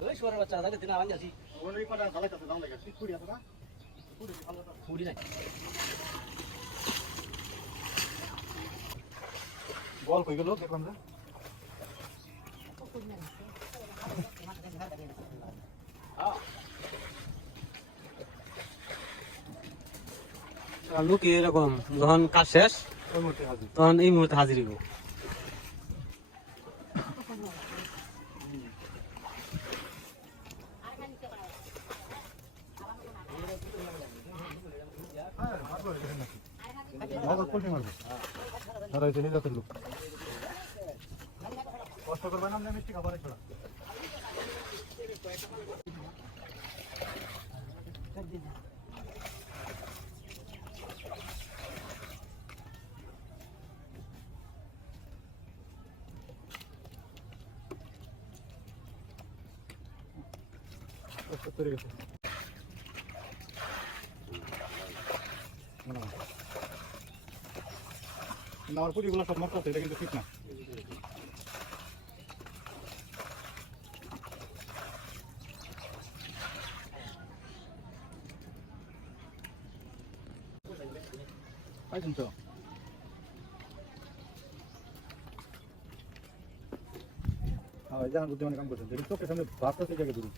ওই শহরের বাচ্চা থাকে দিন আন যাচ্ছি ওই কটা খালে কাছে দাম লাগে কুড়ি আছে না কুড়ি নাই বল কই গেল দেখলাম না লোক এরকম যখন কাজ শেষ তখন এই মুহূর্তে হাজির হইব কষ্ট করবে না মিষ্টি খাবার ছোড়া করে গেছে না আমার পুরিগুলো সব মত আছে এটা কিন্তু ঠিক না পাইছেন তো হ্যাঁ জানার বুদ্ধিমানের কাম করছেন চোখের সামনে ভাবটা সেই জায়গায় দূর